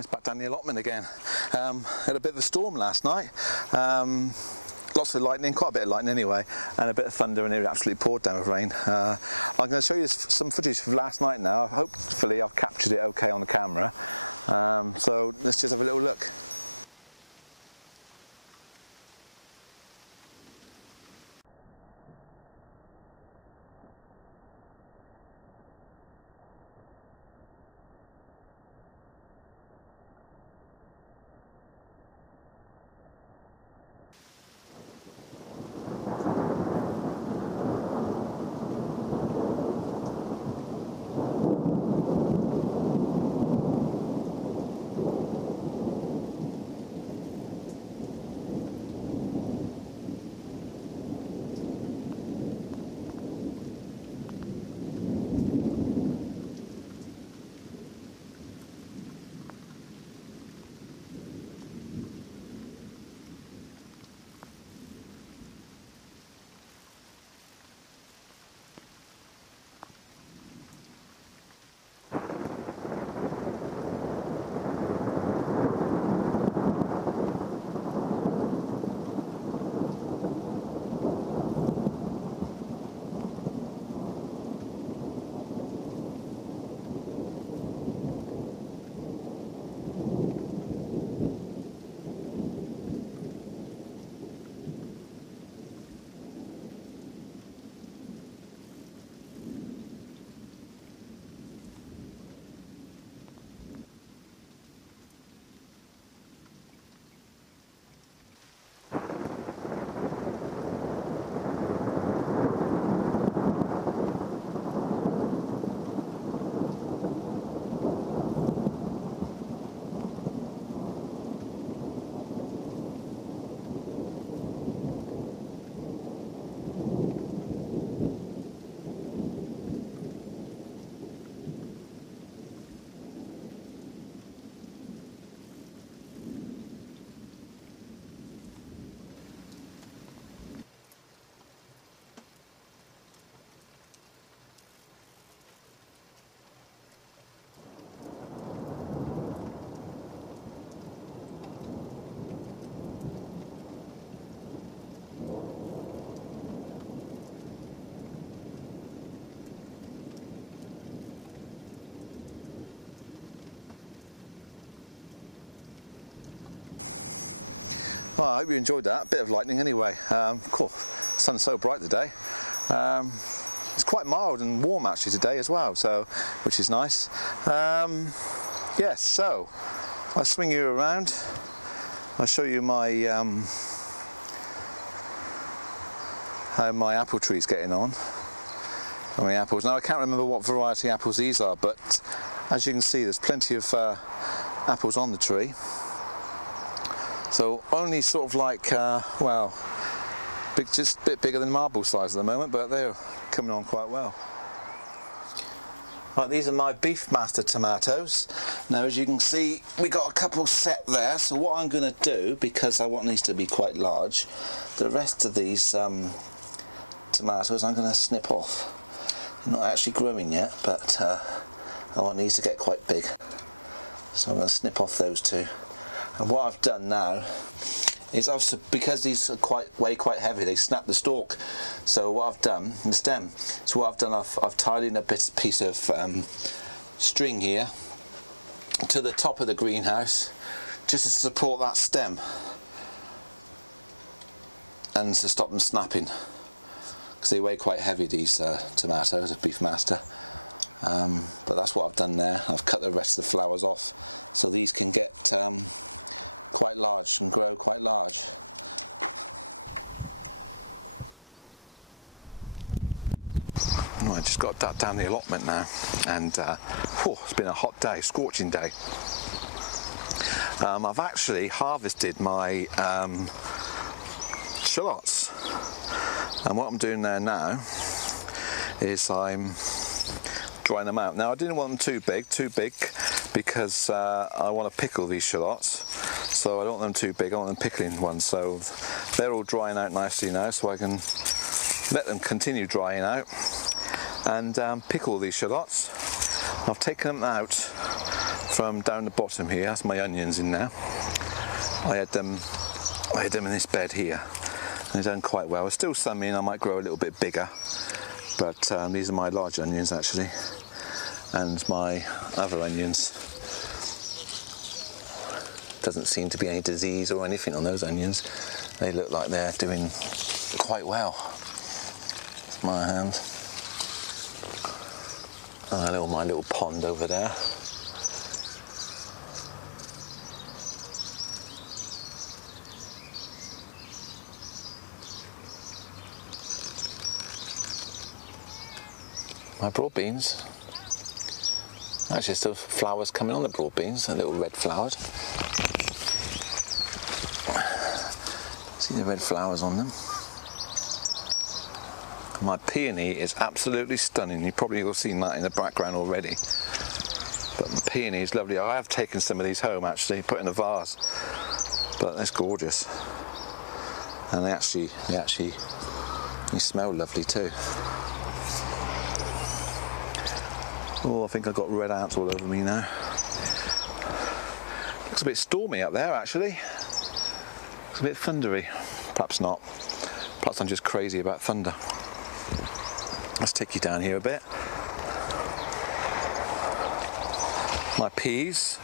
It's back down the allotment again. Had a bit of a storm last night. Lots of lightning, quite a bit of lightning anyway, and a bit of thunder, and it absolutely poured down with rain. I'm going to show you some footage of last night now. Hopefully I've captured it okay on the camera. So let's just have a little look. Well, I hope you enjoyed that. A bit of lightning anyway. Cool. The sun's so bright today. It's quite mild and warm actually today as well, so which is nice. Yes, so I'll swing you around. I'll show you my how my apple tree's getting on. How many apples? Now I can't remember what variety apples these are, but as you can see, there's plenty of apples on the tree. So only sort of like, well, just a bit bigger than marble size at the moment, but they're coming on quite well. Right, these are my Beefmaster tomatoes. Now as you can see, we got a couple set there, so what I'm going to do, because I want these to be quite large, the rest of these tomatoes I'm going to snip off. They're not actually growing yet, but I want these to get quite big. So I'm going to snip off those two. And what I've done now is because these are weigh quite heavy, they snap the stalk. So what I've done, the stem, so what I've done, I've tied in a piece of string here to the top of the greenhouse just to support that stem and to stop them snapping, because they weigh quite heavy, these tomatoes, Beefmaster. But that's what I've done there. I've cut the rest of the flowers off so these can get quite large and grow quite large. Right, I just got that down the allotment now, and it's been a hot day, scorching day. I've actually harvested my shallots, and what I'm doing there now is I'm drying them out. Now I didn't want them too big because I want to pickle these shallots. So I don't want them too big, I want them pickling ones. So they're all drying out nicely now, so I can let them continue drying out and pickle these shallots. I've taken them out from down the bottom here. That's my onions in now. I had them in this bed here, and they've done quite well. There's still some in, I might grow a little bit bigger, but these are my large onions actually, and my other onions. Doesn't seem to be any disease or anything on those onions. They look like they're doing quite well. It's my hand. My little pond over there. My broad beans. Actually, still flowers coming on the broad beans, a little red flowers. See the red flowers on them. My peony is absolutely stunning. You probably will have seen that in the background already. But my peony is lovely. I have taken some of these home actually, put in a vase. But that's gorgeous. And they smell lovely too. Oh, I think I've got red ants all over me now. Looks a bit stormy up there actually. Looks a bit thundery. Perhaps not. Perhaps I'm just crazy about thunder. Let's take you down here a bit. My peas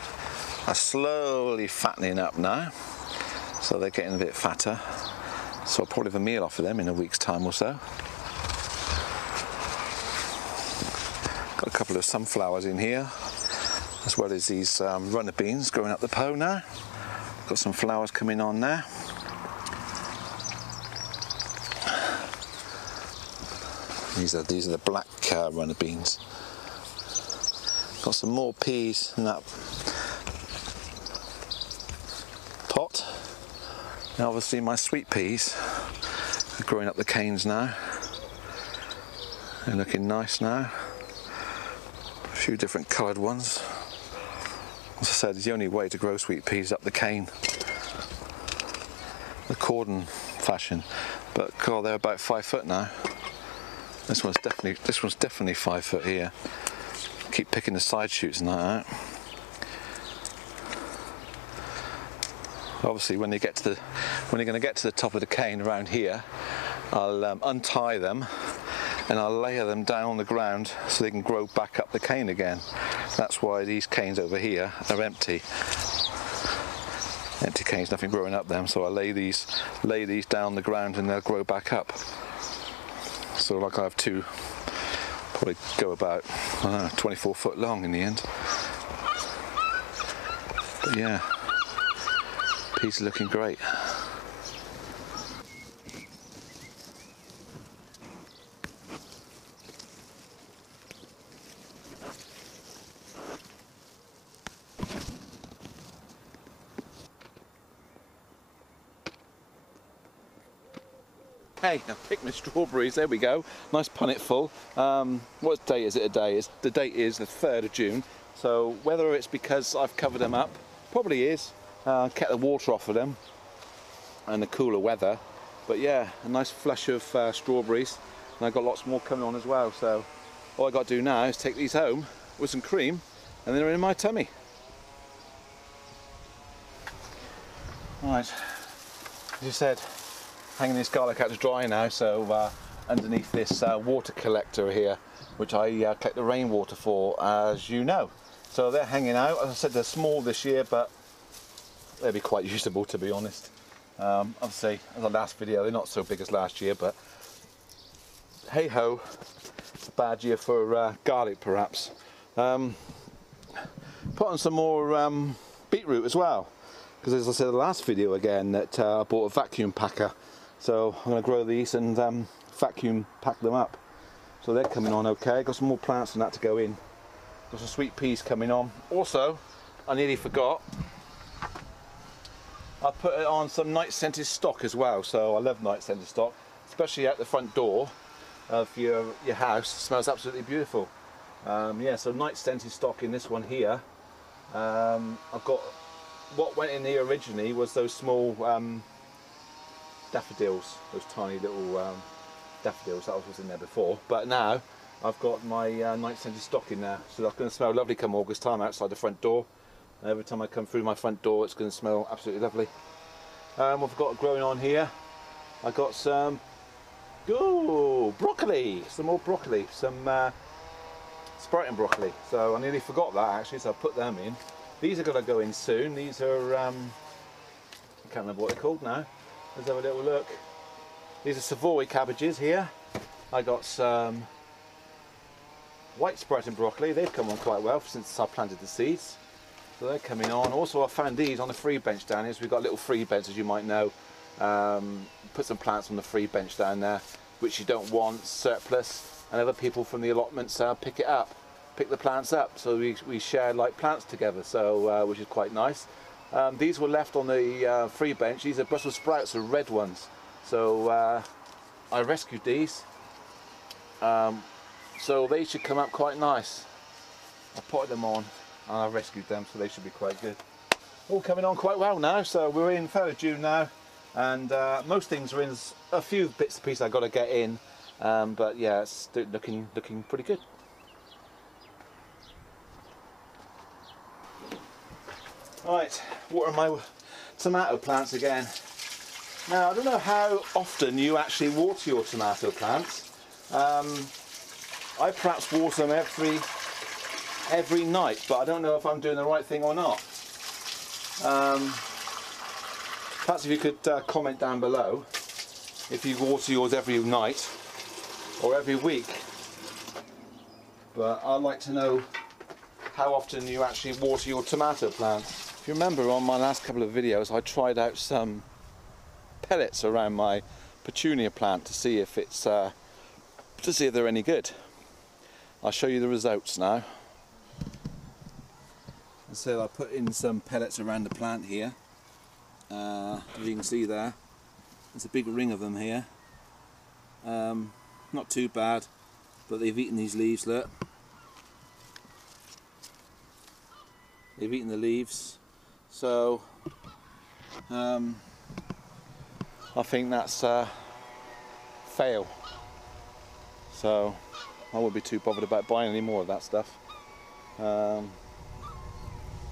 are slowly fattening up now. So they're getting a bit fatter. So I'll probably have a meal off of them in a week's time or so. Got a couple of sunflowers in here, as well as these runner beans growing up the Po now. Got some flowers coming on there. These are the black runner beans. Got some more peas in that pot. And obviously my sweet peas are growing up the canes now. They're looking nice now. A few different coloured ones. As I said, it's the only way to grow sweet peas up the cane, the cordon fashion. But God, they're about 5 foot now. This one's definitely 5 foot here. Keep picking the side shoots and that out. Obviously, when you're going to get to the top of the cane around here, I'll untie them and I'll layer them down on the ground so they can grow back up the cane again. That's why these canes over here are empty. Empty canes, nothing growing up them. So I lay these down the ground and they'll grow back up. So like I have two, probably go about, I don't know, 24 foot long in the end. But yeah, peas are looking great. Hey, now pick my strawberries, there we go. Nice punnet full. What day is it today? The date is the 3rd of June. So whether it's because I've covered them up, probably is. Kept the water off of them and the cooler weather. But yeah, a nice flush of strawberries. And I've got lots more coming on as well. So all I got to do now is take these home with some cream and then they're in my tummy. Right, as you said, hanging this garlic out to dry now, so underneath this water collector here, which I collect the rainwater for, as you know. So they're hanging out. As I said, they're small this year, but they'll be quite usable, to be honest. Obviously, as the last video, they're not so big as last year, but hey ho, it's a bad year for garlic perhaps. Put on some more beetroot as well, because as I said in the last video again, that I bought a vacuum packer. So I'm going to grow these and vacuum pack them up. So they're coming on okay. Got some more plants and that to go in. Got some sweet peas coming on. Also, I nearly forgot, I put it on some night scented stock as well. So I love night scented stock, especially at the front door of your house. It smells absolutely beautiful. Yeah, so night scented stock in this one here. I've got, what went in here originally was those small daffodils, those tiny little daffodils. That was in there before, but now I've got my night scented stock in there, so that's going to smell lovely come August time outside the front door. Every time I come through my front door, it's going to smell absolutely lovely. What I've got growing on here, I got some broccoli, some more broccoli, some sprouting broccoli. So I nearly forgot that actually, so I put them in. These are going to go in soon. These are I can't remember what they're called now. Let's have a little look. These are Savoy cabbages here. I got some white sprouting broccoli. They've come on quite well since I planted the seeds. So they're coming on. Also I found these on the free bench down here. So we've got little free bench, as you might know. Put some plants on the free bench down there which you don't want, surplus, and other people from the allotments pick the plants up. So we share like plants together, so which is quite nice. These were left on the free bench. These are Brussels sprouts, the red ones. So I rescued these. So they should come up quite nice. I potted them on and I rescued them, so they should be quite good. All coming on quite well now. So we're in 3rd of June now, and most things are in. A few bits and pieces I've got to get in, but yeah, it's looking pretty good. Right, watering my tomato plants again. Now I don't know how often you actually water your tomato plants. I perhaps water them every night, but I don't know if I'm doing the right thing or not. Perhaps if you could comment down below if you water yours every night or every week. But I'd like to know how often you actually water your tomato plants. If you remember on my last couple of videos, I tried out some pellets around my petunia plant to see if they're any good. I'll show you the results now. So I put in some pellets around the plant here. As you can see there, there's a big ring of them here. Not too bad, but they've eaten these leaves, look. They've eaten the leaves. So I think that's a fail. So I won't be too bothered about buying any more of that stuff.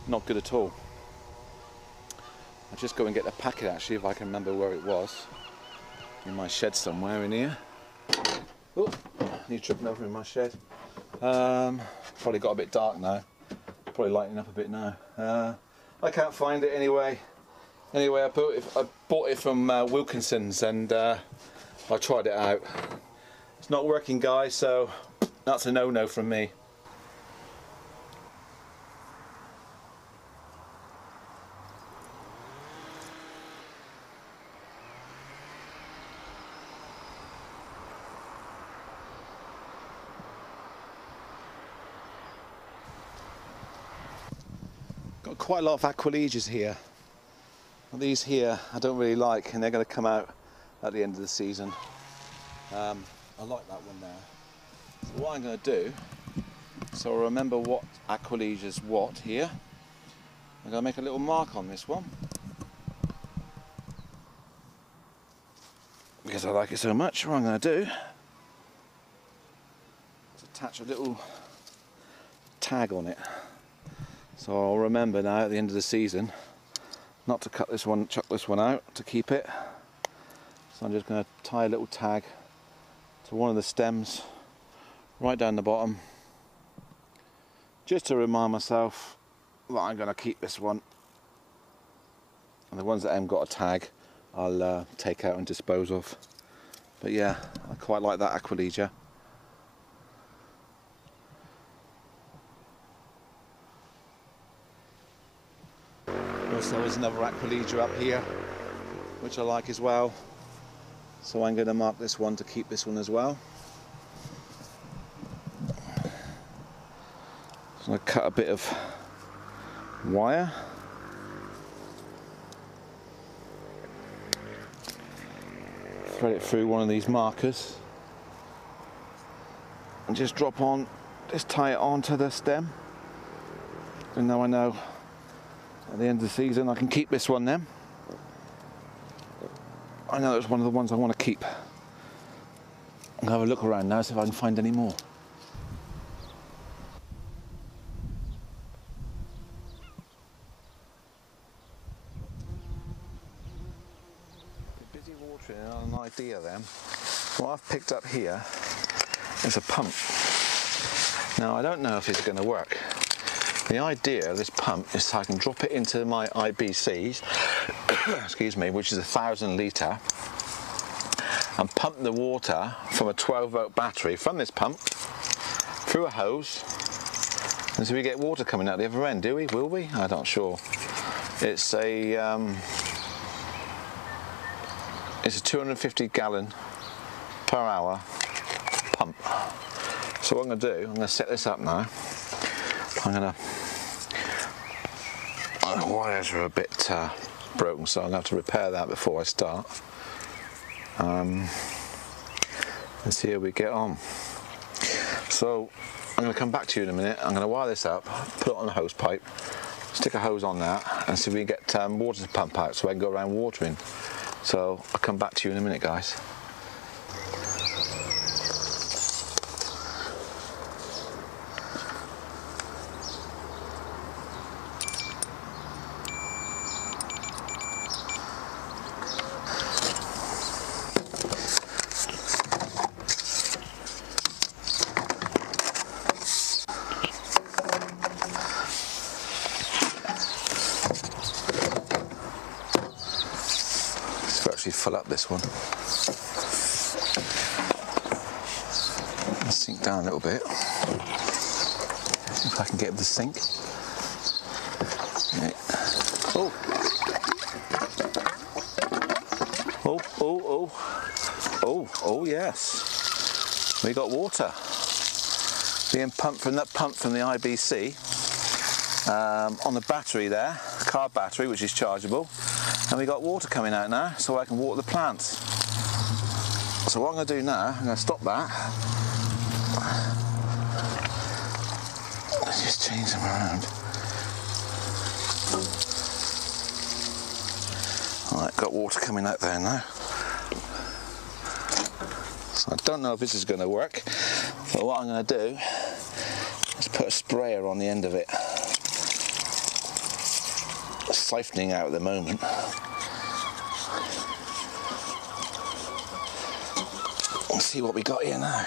Not good at all. I'll just go and get the packet actually, if I can remember where it was. In my shed somewhere in here. Oh, need tripping over in my shed. Probably got a bit dark now. Probably lightening up a bit now. I can't find it anyway. Anyway, I bought it from Wilkinson's, and I tried it out. It's not working, guys, so that's a no-no from me. Got quite a lot of Aquilesias here. Well, these here I don't really like, and they're going to come out at the end of the season. I like that one there. So what I'm going to do, so I remember what Aquilesia's what here, I'm going to make a little mark on this one. Because I like it so much, what I'm going to do is attach a little tag on it. So I'll remember now at the end of the season not to chuck this one out, to keep it. So I'm just going to tie a little tag to one of the stems right down the bottom, just to remind myself that I'm going to keep this one. And the ones that haven't got a tag I'll take out and dispose of. But yeah, I quite like that Aquilegia. Also, there's another Aquilegia up here which I like as well, so I'm going to mark this one to keep this one as well. So I cut a bit of wire, thread it through one of these markers, and just tie it onto the stem. And now I know at the end of the season I can keep this one then. I know it's one of the ones I want to keep. I'll have a look around now, see if I can find any more. watering on an idea then. What I've picked up here is a pump. Now I don't know if it's going to work. The idea of this pump is I can drop it into my IBCs, excuse me, which is 1,000 litre, and pump the water from a 12-volt battery from this pump through a hose, and so we get water coming out the other end. Do we? Will we? I'm not sure. It's a 250 gallon per hour pump. So what I'm going to do, I'm going to set this up now. The wires are a bit broken, so I'm going to have to repair that before I start. And see how we get on. So I'm going to come back to you in a minute. I'm going to wire this up, put it on a hose pipe, stick a hose on that, and see if we can get water to pump out so I can go around watering. So I'll come back to you in a minute, guys. Fill up this one. Let's sink down a little bit. See if I can get it to sink. Yeah. Oh. Oh, oh, oh. Oh, oh yes. We got water. Being pumped from that pump from the IBC on the battery there, car battery, which is chargeable. And we got water coming out now, so I can water the plants. So what I'm going to do now, I'm going to stop that. Let's just change them around. Alright, got water coming out there now. So I don't know if this is going to work, but what I'm going to do is put a sprayer on the end of it. Siphoning out at the moment. Let's see what we got here now.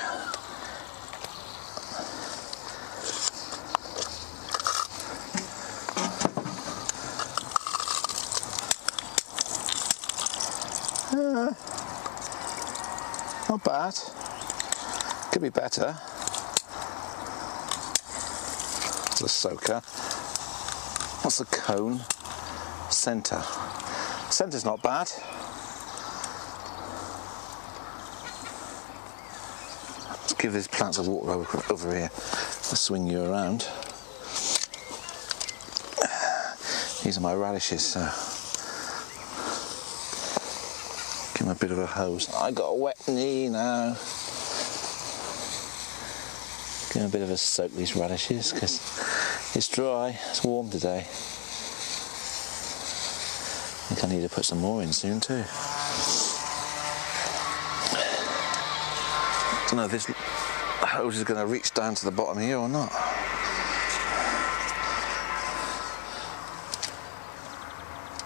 Not bad. Could be better. It's a soaker. What's the cone? Centre. Centre's not bad. Let's give these plants a walk over here. I'll swing you around. These are my radishes, so give them a bit of a hose. I got a wet knee now. Give them a bit of a soak, these radishes, because it's dry, it's warm today. I think I need to put some more in soon too. Don't know if this hose is going to reach down to the bottom here or not.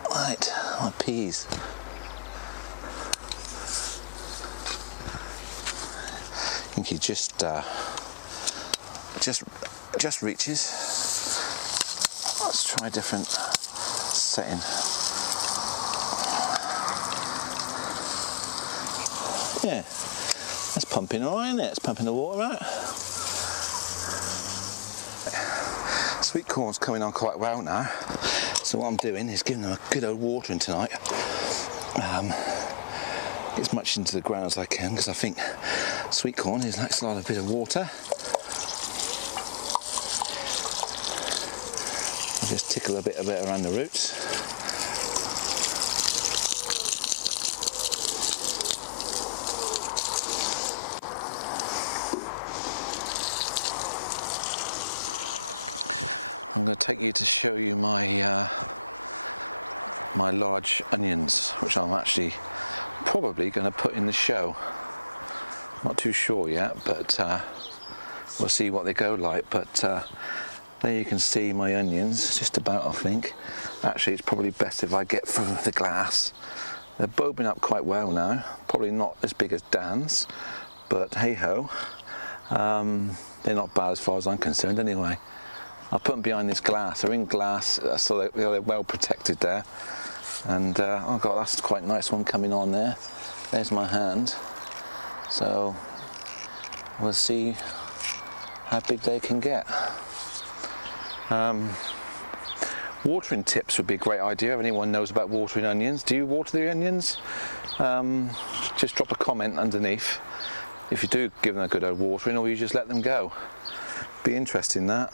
Right, my peas. I think he just reaches. Let's try a different setting. Yeah, that's pumping all right, isn't it? It's pumping the water out. Sweet corn's coming on quite well now. So what I'm doing is giving them a good old watering tonight. Get as much into the ground as I can, because I think sweet corn likes a lot of bit of water. I'll just tickle a bit of it around the roots. I'm going to take you to show you my my large onions, which I'm actually probably going to put in the show. Not too sure yet, but we'll see what they go like. But there you can see my onions, just about, I think. Actually, it's probably best if I get through the glass. They're bulbing up quite well now. Probably not as big as Dan's, but hey ho. They're not bad as far as I'm concerned anyway. I'll put them behind this glass. They're in glass, so they're well protected there. And oh god, that's quite a nice one coming on there. There's my hand. So we'll see how big they can get. Watering tips would be a great idea if anyone knows about watering onions. Do you water the onions? Just drop a comment underneath if you do give them a good old watering, or you just let them go. Be interesting that.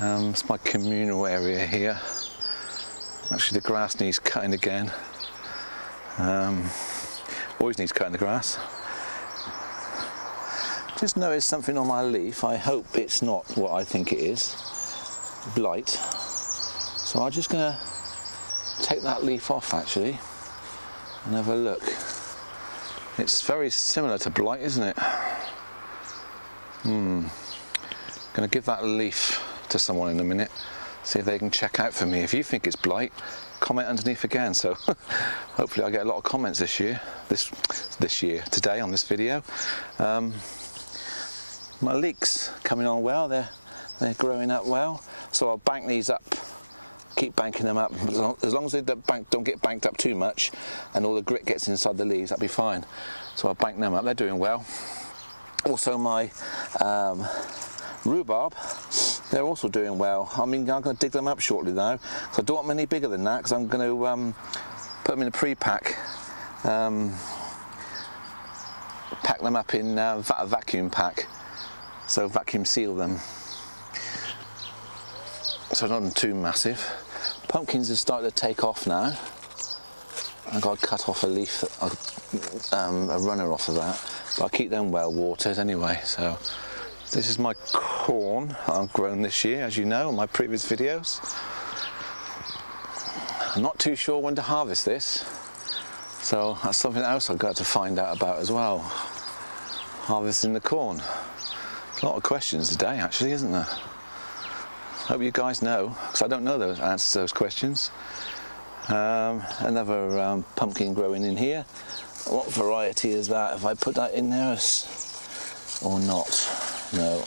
It's my communal area here. Actually the grass needs cutting again. Always needs cutting the grass. Just noticed something on my leaf. I hope it's not what I think it is. Blight. So I'm just going to take that leaf off actually and have a look. It's very similar to blight, isn't it? Going to give that leaf to someone in a minute, see if they can check out for me. If you think it's blight, comment underneath again. So hopefully I get a lot of comments this year, today on this video. My leeks coming on well, they're growing up well. So I'll bank these up, keep banking them up. As long as they don't get banked up too much and all the grit gets inside the leaves, that'll be fine. So I'll bank them up, they're doing well. Also my rhubarb, they're also doing well. I mean, I'm going to dig them up shortly now, because I don't want them any bigger than that, because I'm going to put them in a pre-pack, pack them up in a vacuum pack, so vacuum seal them. So not too massive. Pumpkins have started to take off now. I've got to cut off a leaf, a runner off of that, but I'll keep them well watered anyway. So this is my corn I've grown this year, as you know, in my previous videos. I'm not too sure when to harvest this, so that's something else I've got to find out about as well. Harvesting the corn. A lot of questions today actually, isn't there? Hope you guys know, because I don't know the answers to those questions. Another pumpkin growing in here. What variety is that? Have I put that in there or not? No,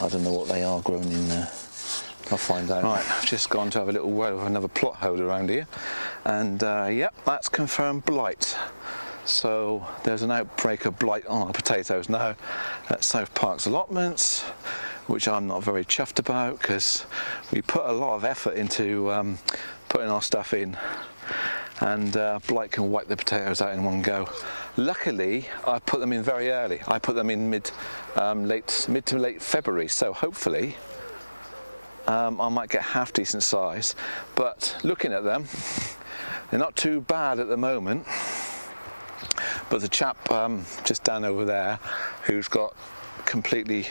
I don't know what they are growing in there. I'll find out. Right, I've just gone to have a little word with another plot holder around here, and yep, that's confirmed blight. So there's an outbreak of blight on our potatoes now at South Park's allotments, which I'm not very chuffed about, because we put a lot of effort into putting our stuff in, and blight can wipe the potatoes out in one go. Luckily, I put them in very early. I put them in mid to late February, so hopefully I might get half decent size. But looking at them, they're not too bad at the moment. But the chap just down over there, who's got completely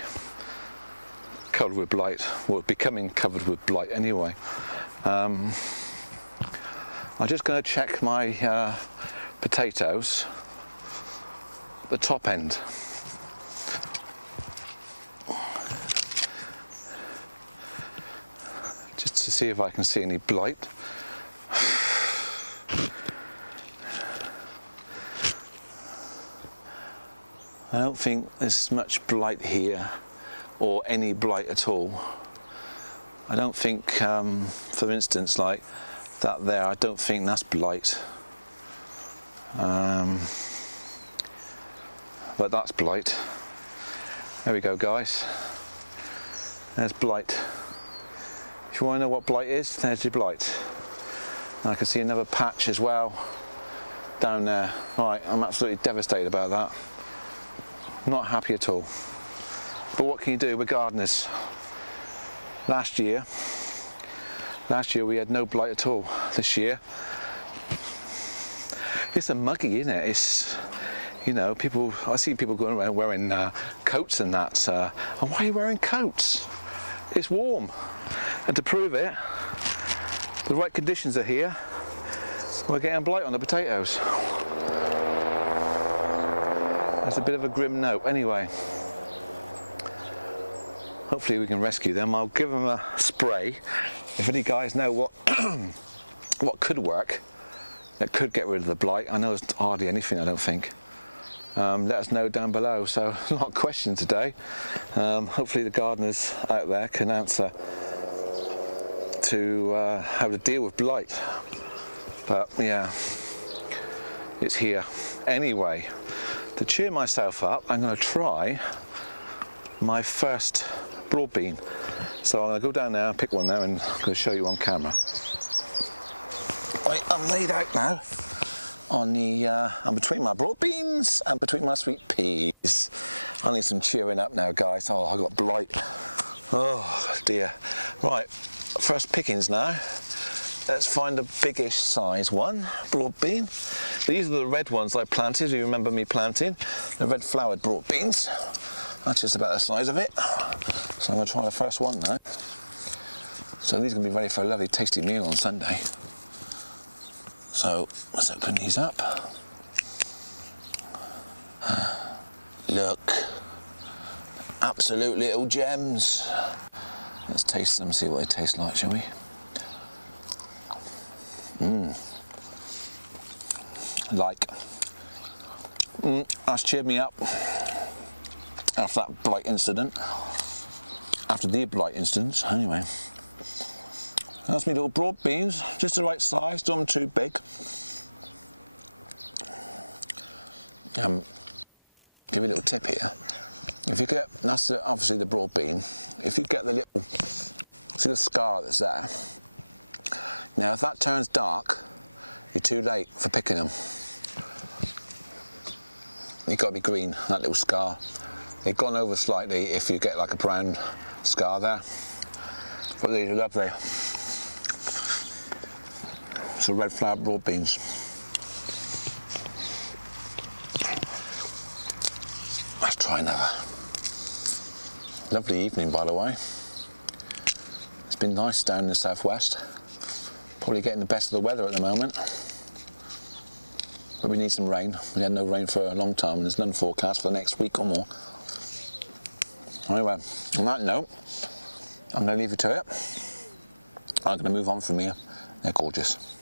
covered with blight, well, becoming covered with blight anyway. I'm just going to check my potatoes, the top end. Just to see if I can see any blight. I don't think there's much blight here, or any blight at all. I don't think, for instance, like that there, I don't think that's blight. But that's blight. There we go, guys. There's blight. If you want to know what blight is, there's your blight. And I can see another patch as well down there. Right, I'm absolutely devastated about that. Not happy at all. But what can you do? We're gardeners. Last year we had no blight at all. This year, it's a muggy, isn't it? It's, you know, people. I see people going around wearing coats and that. And why are you wearing coats? It's warm. And to prove it, the right conditions are here. We're getting blight on the potatoes. That's a bit of a grim note. Anyway, hopefully we can rescue them. I'll give them a spray. If any guys know what what could work, that could get rid of the blight. I know there's hardly anything, I don't think. Let us know down below. So a lot of questions today. Hopefully the gardeners out there can answer to how to deal with blight. But yeah, it's here. Anyway, to cheer myself up, I'm going to try my first broad bean. So I'm going to go down there and pick one now, and I'm going to show you on camera. Right, I'm laid out now on the I'm between my broad beans and between my sweet peas. I need some cheering up now, guys. Oh, I got blight. Oh dear. Right, first pickings now. Let's find a biggish size one, broad bean. These are the red ones I planted. You remember me planting the red flowered broad beans. That's just about the size of it. So I'm going to try the first one now. So these are going to be ready for a lovely tasty meal on Sunday. So let's open these up. Look, absolute little gems. Let's taste them, see what they taste like, shall we? That's cheered me up after that blight incident. After the blight incident, anyway. That's me little broad beans, just the right size, don't want them too big. Give you a little tip here. If you get, that's obviously the broad bean. If you get the little, see the scar that's there? Now if that turns dark, you're too late for picking them. You've got to be green, that little scar. They've gone over slightly if you get like a brown scar there. But these are lovely. So red flower broad beans. Let's try another. Lovely evening, by the way. It's been nice down in the southwest. Probably getting the best of the weather at the moment. But we need some rain. We had no rain for a long time, and there's none forecast for the next week or more. Anyway, on that note, I'm going to leave you to it. I'm going to move on from here. They're gorgeous.